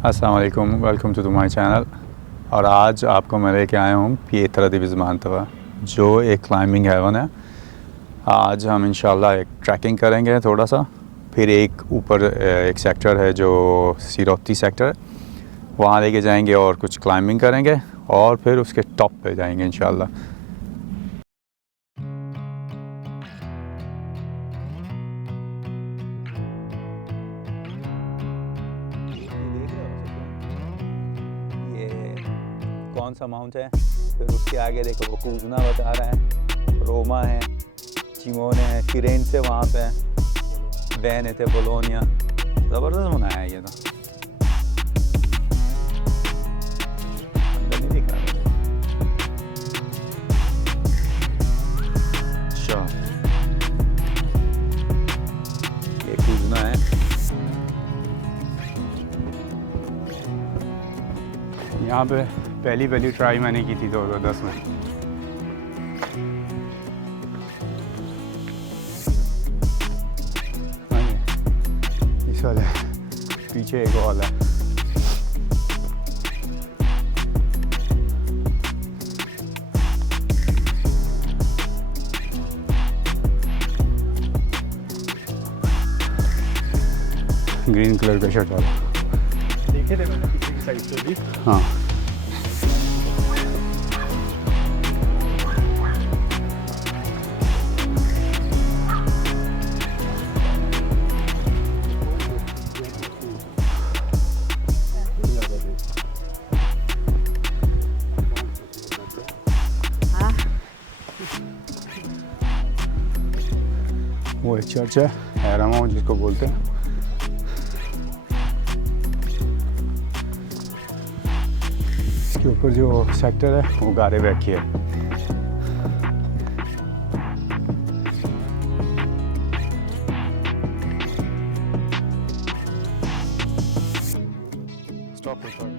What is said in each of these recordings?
अस्सलाम वालेकुम, welcome to my channel. और आज आपको मैं लेके आया हूँ पीतरा दी बिज़मानतवा, जो एक क्लाइंबिंग हेवन है। आज हम इंशाल्लाह एक ट्रैकिंग करेंगे थोड़ा सा, फिर एक ऊपर एक सेक्टर है जो सीरोती सेक्टर है, वहाँ लेके जाएंगे और कुछ क्लाइंबिंग करेंगे और फिर उसके टॉप पे जाएंगे इंशाल्लाह। ये कौन सा माउंट है, फिर उसके आगे देखो वो कूजना बता रहा है, रोमा है, चिमोने है, फिरेंसे वहाँ पे है, वेनेते, बोलोनिया। ज़बरदस्त बनाया है ये तो। अंदर नहीं दिख रहा मुझे। अच्छा, ये कूजना है। यहाँ पे पहली ट्राई मैंने की थी 2010 में। इस वाले पीछे एक वॉल है। ग्रीन कलर का शर्ट वाला देखे थे मैंने पीछे की साइड से भी। हाँ, वो एक चर्च है हैरामा जिसको बोलते हैं। इसके ऊपर जो सेक्टर है वो गारे बैकी है। Stop recording.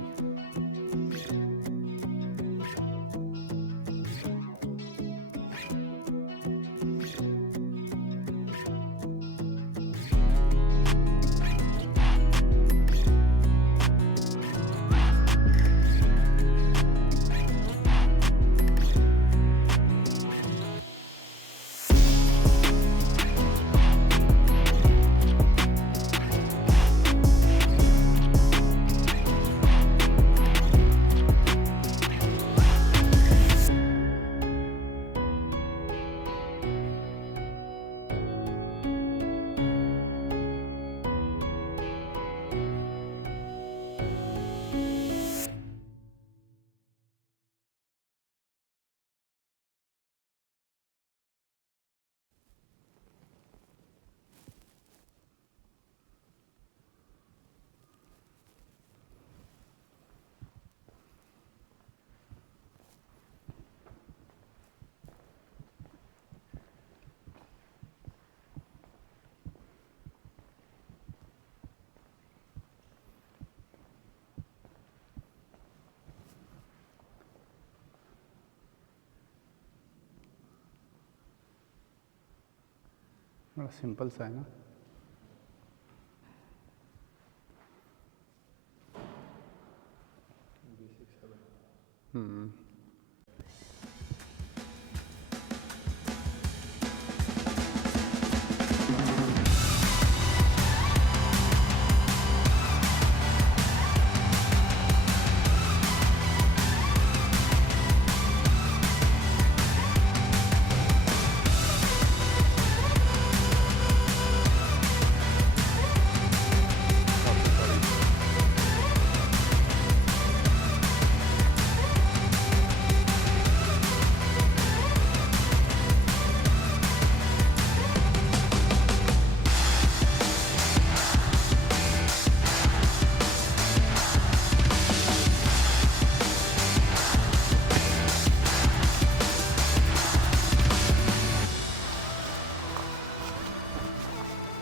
बड़ा सिंपल सा है ना।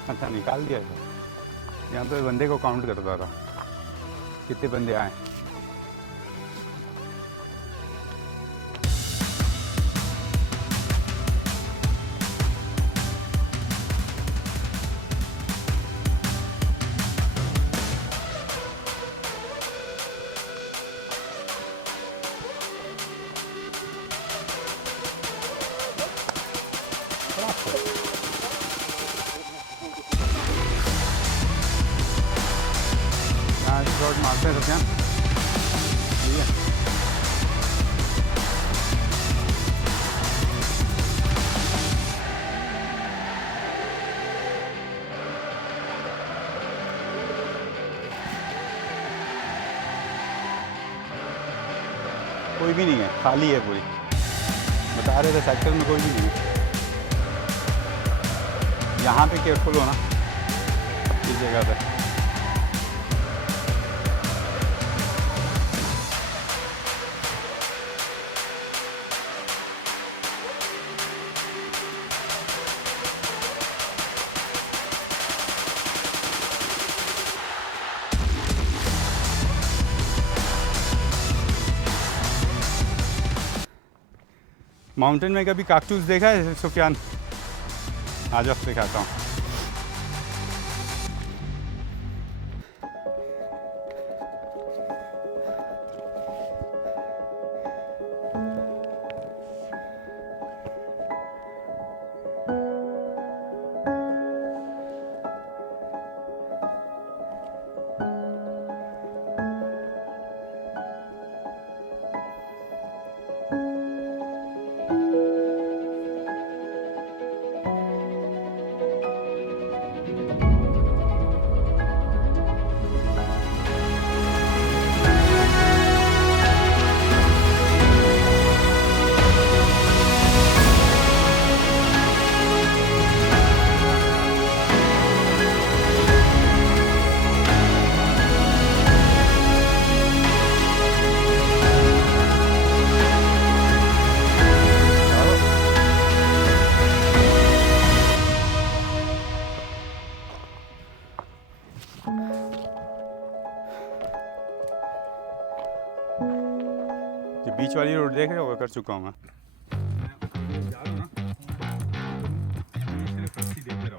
अच्छा, निकाल दिया था। यहाँ पे बंदे को काउंट करता था कितने बंदे आए। यहाँ शॉट मारते हैं सत्यान, ठीक है। कोई भी नहीं है, खाली है पूरी। बता रहे थे सेक्टर में कोई भी नहीं है। यहाँ पे केयरफुल होना इस जगह पे। माउंटेन में कभी काक्टूस देखा है सुफियान? आ जाओ दिखाता हूँ। ये बीच वाली रोड देख रहे हो, कर चुका हूँ मैं। जा रहा हूँ ना, सिर्फ रस्सी देखते रहो।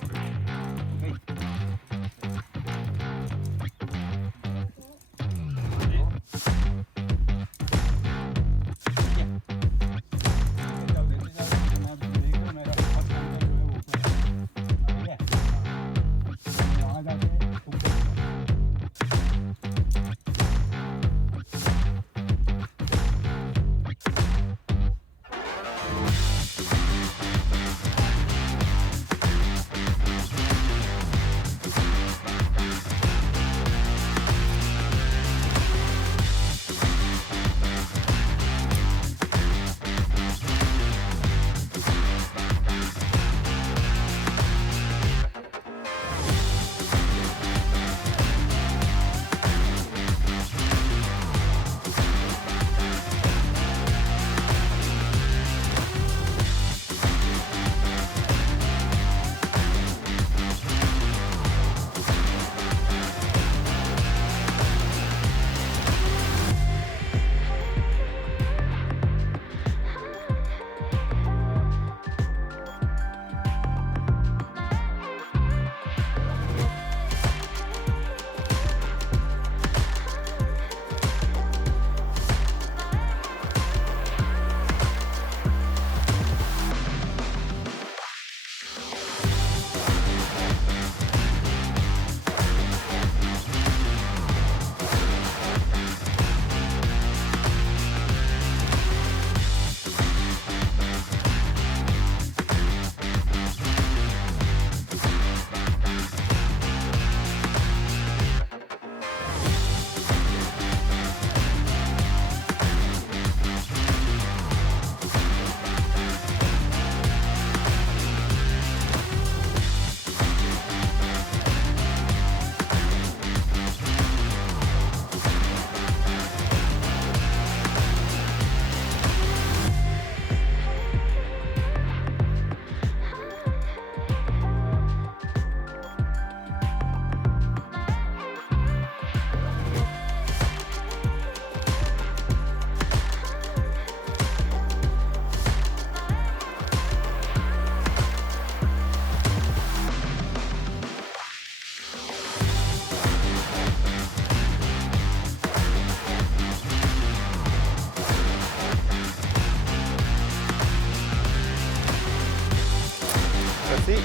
सी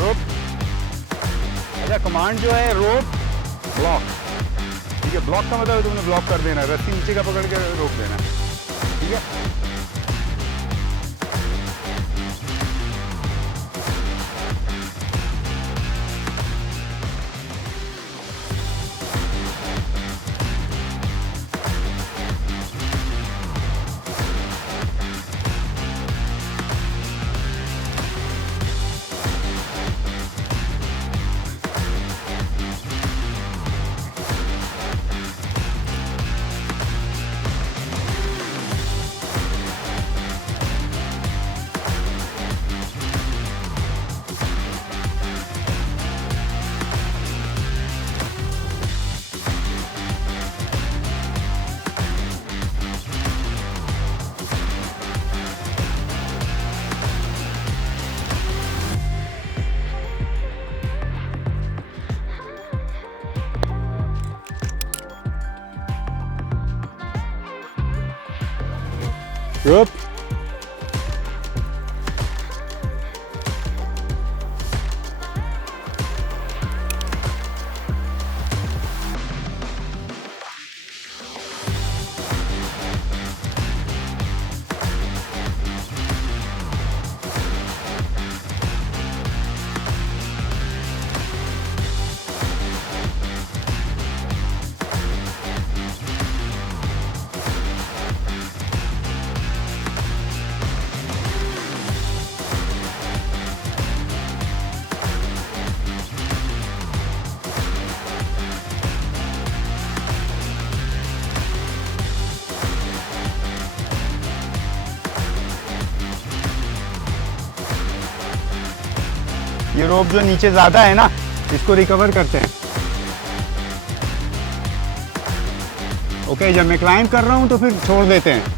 रोप। अच्छा कमांड जो है रोप ब्लॉक, ठीक है। ब्लॉक का मतलब तुमने ब्लॉक कर देना, रस्सी नीचे का पकड़ के रोक देना, ठीक है। रोप ये रोप जो नीचे ज़्यादा है ना, इसको रिकवर करते हैं। ओके, जब मैं क्लाइंब कर रहा हूँ तो फिर छोड़ देते हैं।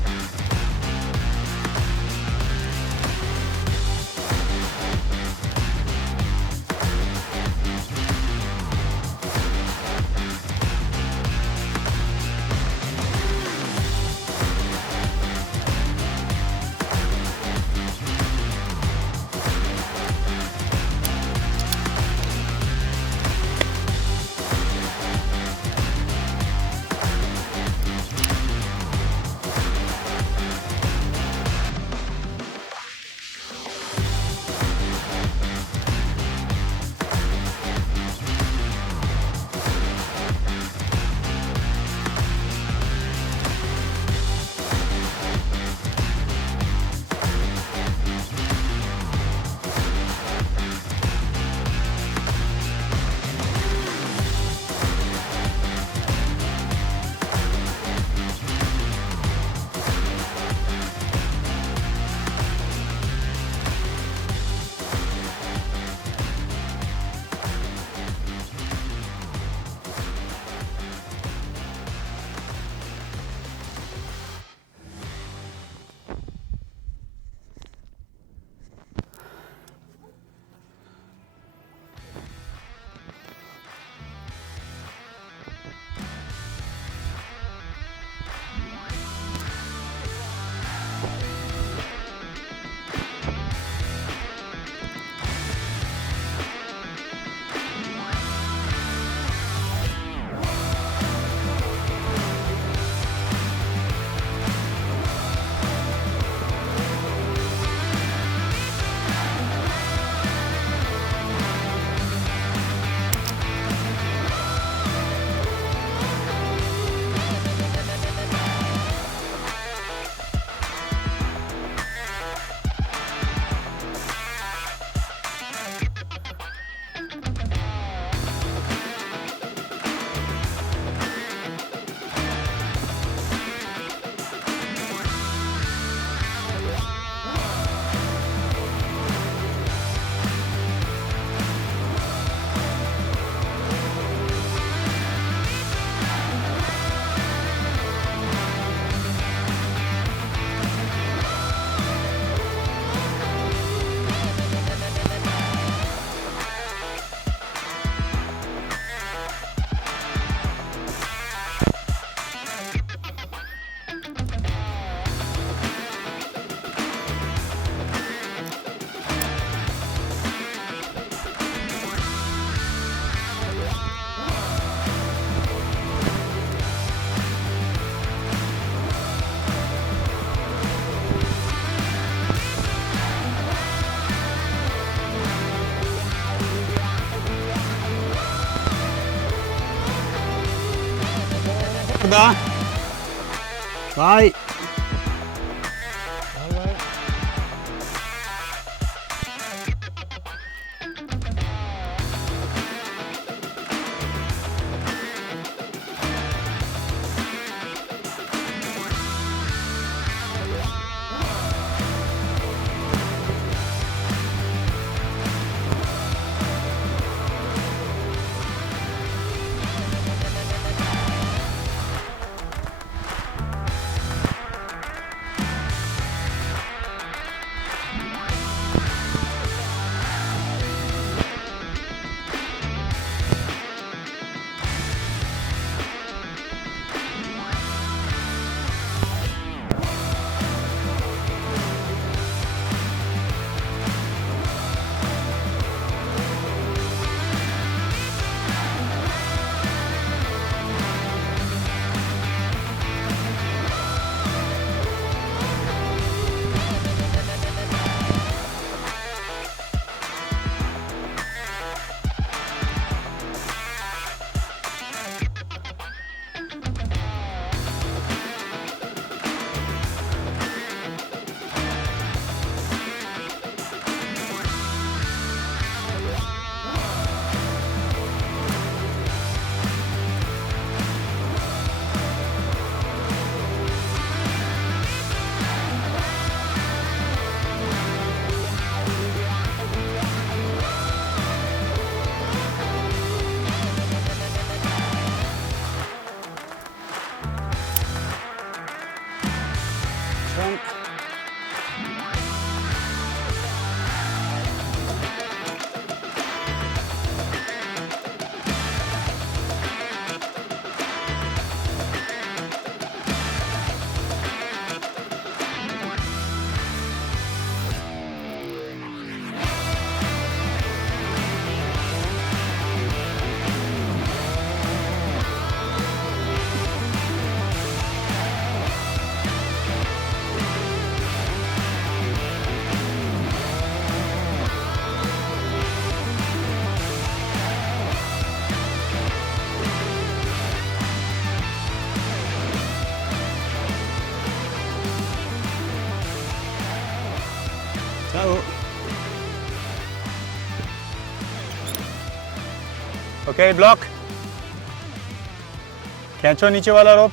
Orada. Vay. Ciao. Okay, block. खींचो नीचे वाला रोप.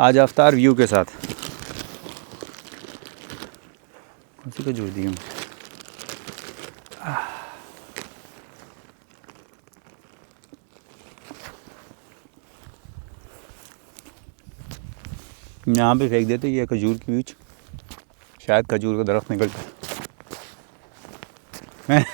आज अफ्तार व्यू के साथ। कौन सी खजूर दी मुझे? यहाँ पे फेंक देते ये खजूर के बीच, शायद खजूर का दरख्त निकल जाए।